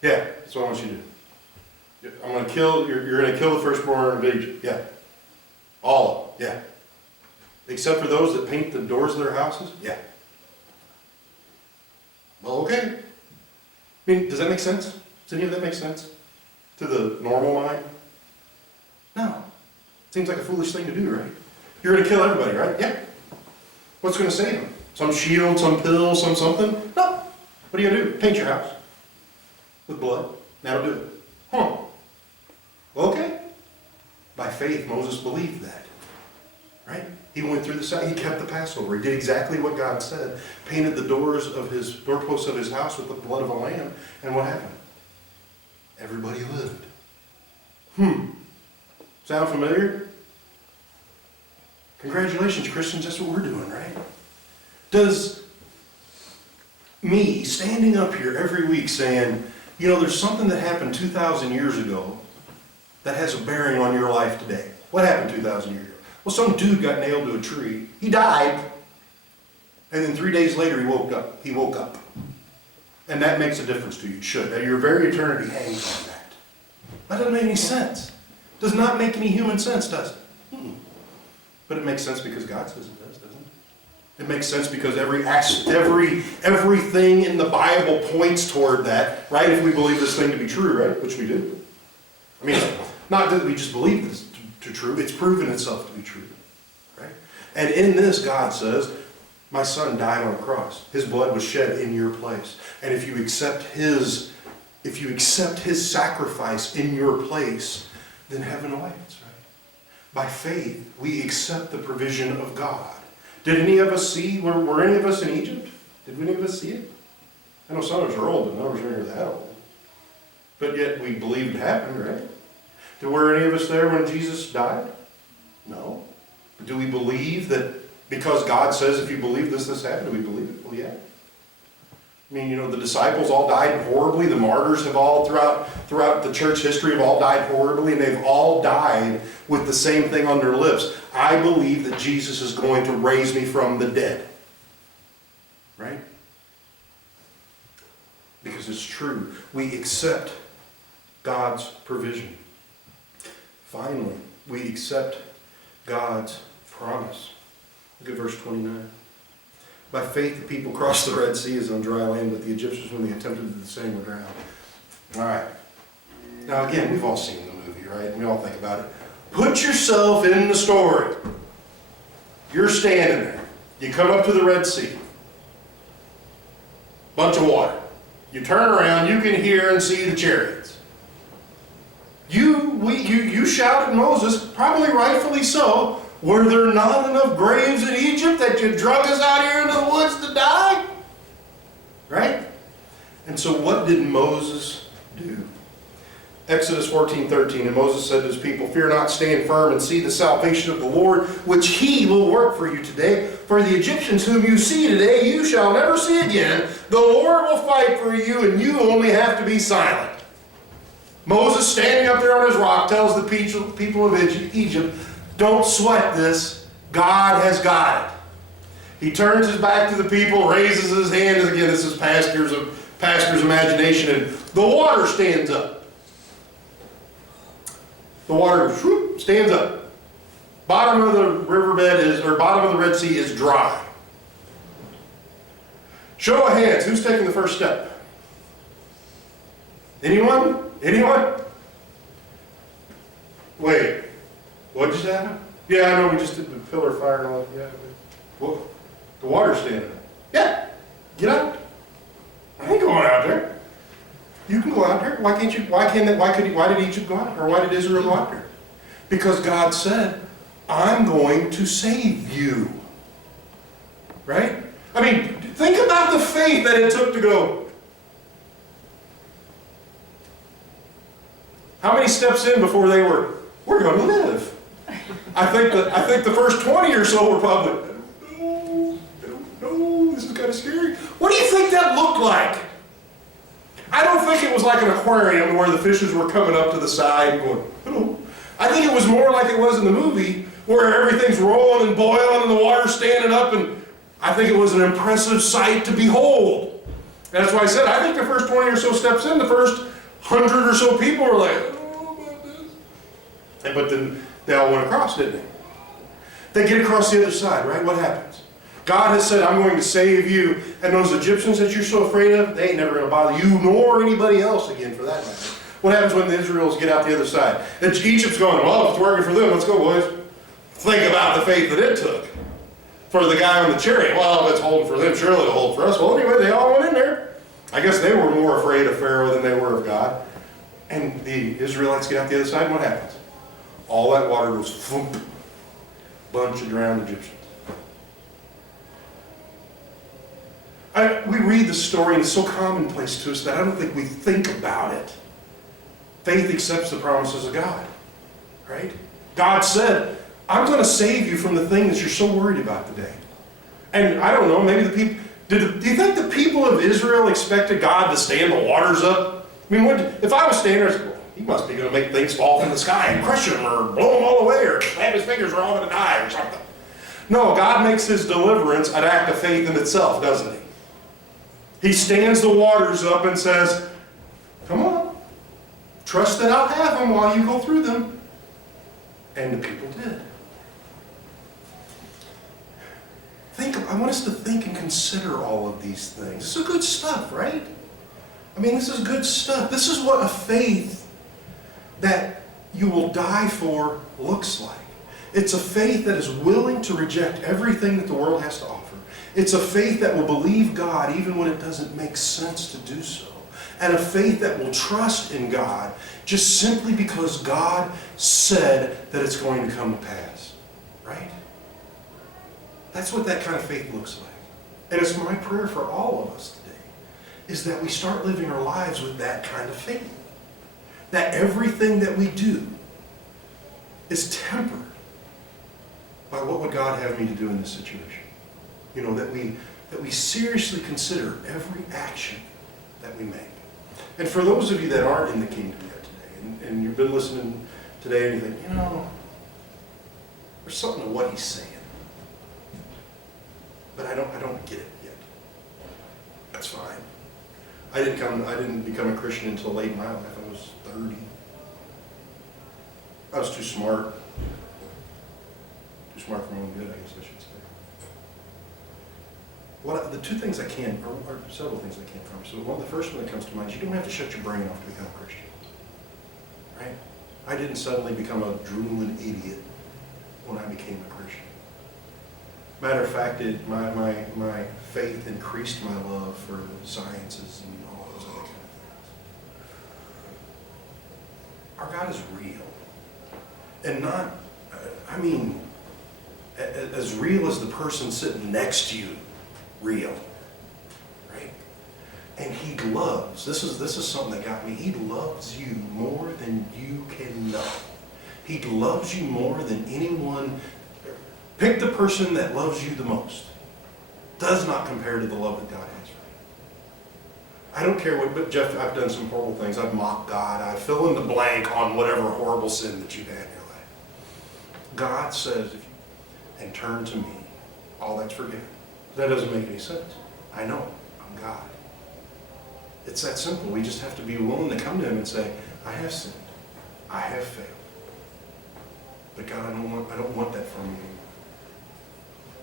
Yeah, that's what I want you to do. You're going to kill the firstborn of Egypt. Yeah. All of them. Yeah. Except for those that paint the doors of their houses? Yeah. Well, okay. I mean, does that make sense? Does any of that make sense to the normal mind? No. Seems like a foolish thing to do, right? You're going to kill everybody, right? Yeah. What's going to save them? Some shield, some pill, some something? No. What are you going to do? Paint your house with blood. That'll do it. Huh. Well, okay. By faith, Moses believed that. Right? He went through he kept the Passover. He did exactly what God said. Painted the doorposts of his house with the blood of a lamb. And what happened? Everybody lived. Sound familiar? Congratulations, Christians. That's what we're doing, right? Does me standing up here every week saying, there's something that happened 2,000 years ago that has a bearing on your life today. What happened 2,000 years ago? Well, some dude got nailed to a tree. He died. And then 3 days later, he woke up. And that makes a difference to you. It should. Your very eternity hangs on that. That doesn't make any sense. Does not make any human sense, does it? But it makes sense because God says it does, doesn't it? It makes sense because everything in the Bible points toward that, right? If we believe this thing to be true, right? Which we do. I mean, not that we just believe this to be true. It's proven itself to be true, right? And in this, God says, my son died on a cross. His blood was shed in your place. And if you accept his sacrifice in your place, then heaven awaits, right? By faith, we accept the provision of God. Did any of us see, were any of us in Egypt? Did any of us see it? I know some of us are old, but none of us are that old. But yet we believed it happened, right? Were any of us there when Jesus died? No. But do we believe that because God says if you believe this happened, do we believe it? Well, yeah. I mean, the disciples all died horribly. The martyrs have all, throughout the church history, have all died horribly, and they've all died with the same thing on their lips. I believe that Jesus is going to raise me from the dead. Right? Because it's true. We accept God's provision. Finally, we accept God's promise. Look at verse 29. By faith, the people crossed the Red Sea as on dry land, but the Egyptians, when they attempted to do the same, were drowned. All right. Now, again, we've all seen the movie, right? We all think about it. Put yourself in the story. You're standing there. You come up to the Red Sea. Bunch of water. You turn around, you can hear and see the chariots. You shout at Moses, probably rightfully so, were there not enough graves in Egypt that you drug us out here into the woods to die? Right? And so what did Moses do? Exodus 14:13, and Moses said to his people, fear not, stand firm and see the salvation of the Lord, which he will work for you today. For the Egyptians whom you see today, you shall never see again. The Lord will fight for you, and you only have to be silent. Moses, standing up there on his rock, tells the people of Egypt, don't sweat this. God has got it. He turns his back to the people, raises his hand, and again, this is pastor's imagination, and the water stands up. The water stands up. Bottom of the bottom of the Red Sea is dry. Show of hands, who's taking the first step? Anyone? Anyone? Wait, what just happened? Yeah, I know, we just did the pillar of fire and all that. Yeah, well, the water's standing up. Yeah, get out. I ain't going out there. You can go out there. Why can't you? Why did Egypt go out there? Or why did Israel go out there? Because God said, I'm going to save you. right? I mean, think about the faith that it took to go. How many steps in before they were, we're going to live? I think the first 20 or so were probably, no, this is kind of scary. What do you think that looked like? I don't think it was like an aquarium where the fishes were coming up to the side and going, hello. I think it was more like it was in the movie where everything's rolling and boiling and the water's standing up, and I think it was an impressive sight to behold. That's why I said, I think the first 20 or so steps in, the first 100 or so people were like, oh, about this. But then they all went across, didn't they? They get across the other side, right? What happens? God has said, I'm going to save you. And those Egyptians that you're so afraid of, they ain't never going to bother you nor anybody else again for that matter. What happens when the Israelites get out the other side? And Egypt's going, well, if it's working for them, let's go, boys. Think about the faith that it took for the guy on the chariot. Well, if it's holding for them, surely it'll hold for us. Well, anyway, they all went in there. I guess they were more afraid of Pharaoh than they were of God. And the Israelites get out the other side, and what happens? All that water goes thump. Bunch of drowned Egyptians. We read the story, and it's so commonplace to us that I don't think we think about it. Faith accepts the promises of God, right? God said, I'm going to save you from the thing that you're so worried about today. And I don't know, maybe the people, do you think the people of Israel expected God to stand the waters up? I mean, if I was standing there, I'd say, well, he must be going to make things fall from the sky and crush them or blow them all away or snap his fingers, we're all going to die or something. No, God makes his deliverance an act of faith in itself, doesn't he? He stands the waters up and says, come on, trust that I'll have them while you go through them. And the people did. I want us to think and consider all of these things. This is good stuff, right? I mean, this is good stuff. This is what a faith that you will die for looks like. It's a faith that is willing to reject everything that the world has to offer. It's a faith that will believe God even when it doesn't make sense to do so. And a faith that will trust in God just simply because God said that it's going to come to pass. Right? That's what that kind of faith looks like. And it's my prayer for all of us today, is that we start living our lives with that kind of faith. That everything that we do is tempered by what would God have me to do in this situation. You know, that we seriously consider every action that we make. And for those of you that aren't in the kingdom yet today, and you've been listening today and you think, you know, there's something to what he's saying. But I don't get it yet. That's fine. I didn't become a Christian until late in my life. I was 30. I was too smart. Too smart for my own good, I guess I should say. The two things I can, or several things I can promise. So the first one that comes to mind is you don't have to shut your brain off to become a Christian. Right? I didn't suddenly become a drooling idiot when I became a Christian. Matter of fact, my faith increased my love for the sciences and all those other kind of things. Our God is real. And not, as real as the person sitting next to you, real. Right? And he loves, this is something that got me, he loves you more than you can know. He loves you more than anyone. Pick the person that loves you the most. Does not compare to the love that God has for you. I don't care but Jeff, I've done some horrible things. I've mocked God. I fill in the blank on whatever horrible sin that you've had in your life. God says, and turn to me, all that's forgiven. That doesn't make any sense. I know, I'm God. It's that simple. We just have to be willing to come to him and say, I have sinned. I have failed. But God, I don't want that from you anymore.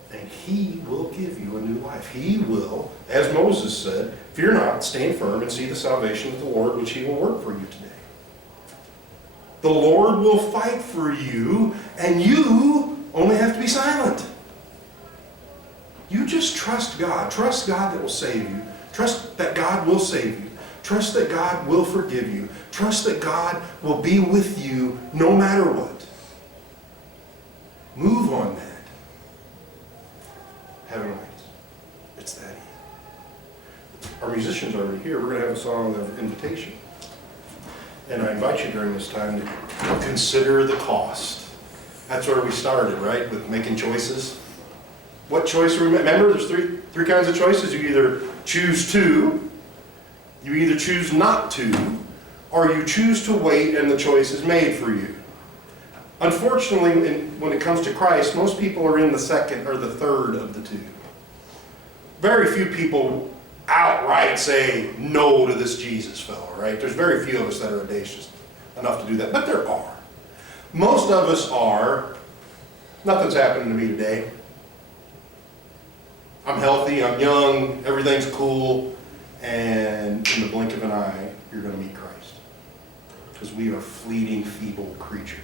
And he will give you a new life. He will, as Moses said, fear not, stand firm and see the salvation of the Lord, which he will work for you today. The Lord will fight for you, and you only have to be silent. You just trust God. Trust God that will save you. Trust that God will save you. Trust that God will forgive you. Trust that God will be with you no matter what. Move on that. Heaven waits. It's that easy. Our musicians are already here. We're going to have a song of invitation. And I invite you during this time to Consider the cost. That's where we started, right? With making choices. What choice are we making? Remember, there's three kinds of choices. You either choose to, you either choose not to, or you choose to wait and the choice is made for you. Unfortunately, when it comes to Christ, most people are in the second or the third of the two. Very few people outright say no to this Jesus fellow, right? There's very few of us that are audacious enough to do that, but there are. Most of us are, nothing's happening to me today. I'm healthy, I'm young, everything's cool, and in the blink of an eye, you're going to meet Christ. Because we are fleeting, feeble creatures.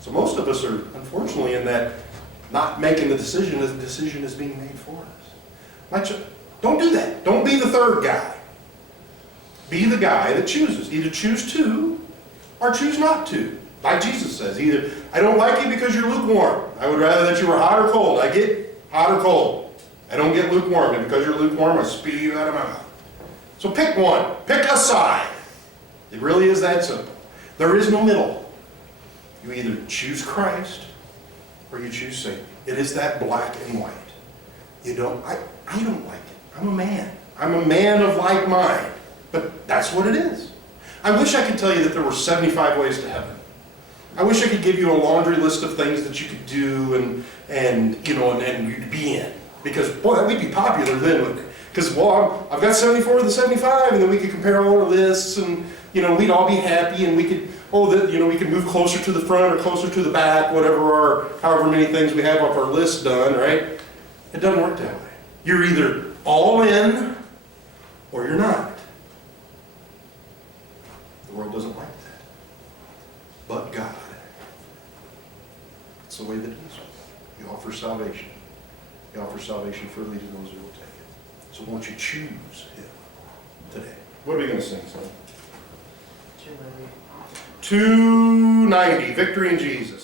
So most of us are, unfortunately, in that not making the decision is being made for us. Don't do that. Don't be the third guy. Be the guy that chooses. Either choose to or choose not to. Like Jesus says, either I don't like you because you're lukewarm. I would rather that you were hot or cold. I get hot or cold. I don't get lukewarm. And because you're lukewarm, I spew you out of my mouth. So pick one. Pick a side. It really is that simple. There is no middle. You either choose Christ or you choose Satan. It is that black and white. I don't like it. I'm a man. I'm a man of like mind. But that's what it is. I wish I could tell you that there were 75 ways to heaven. I wish I could give you a laundry list of things that you could do and you'd be in. Because, boy, we'd be popular then. Because, well, I've got 74 of the 75, and then we could compare all our lists, and, we'd all be happy, and we could, we could move closer to the front or closer to the back, however many things we have off our list done, right? It doesn't work that way. You're either all in or you're not. The world doesn't like that. But God, it's the way that it is. He offers salvation. He offers salvation freely to those who will take it. So won't you choose Him today? What are we going to sing, son? 290, Victory in Jesus.